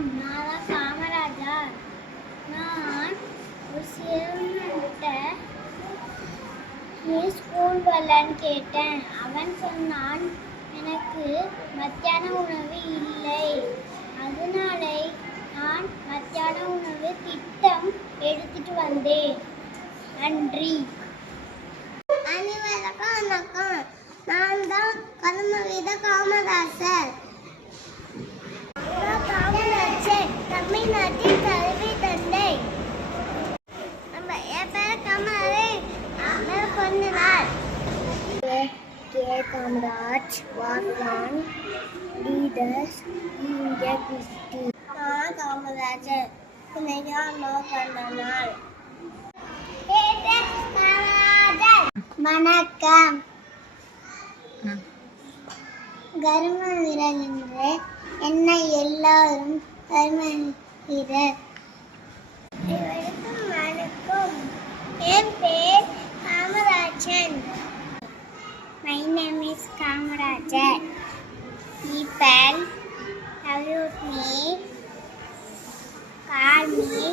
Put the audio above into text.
நான் தான் காமராஜா. நான் ஒரு சிறுவன்கிட்ட நீ ஸ்கூல் வரலன்னு கேட்டேன். அவன் சொன்னான், எனக்கு மத்தியான உணவு இல்லை, அதனால நான் மத்தியான உணவு திட்டம் எடுத்துட்டு வந்தேன். நன்றி. அனைவருக்கும் வணக்கம். நான் தான் கர்மவீர காமராஜர். தமிழ்நாட்டின் கல்வி தந்தை. என் பேர் கமலேஷ். கொஞ்ச நாள் Kamaraj was one leaders in India history. நான் காமராஜர். இன்னைக்கு அம்மா பிறந்த நாள். வணக்கம். கர்ம வீரர் என்று என்னை எல்லாரும் கர்மவீரர். வணக்கம். என் பேர் Kamarajan. My name is Kamarajar. People salute me, call me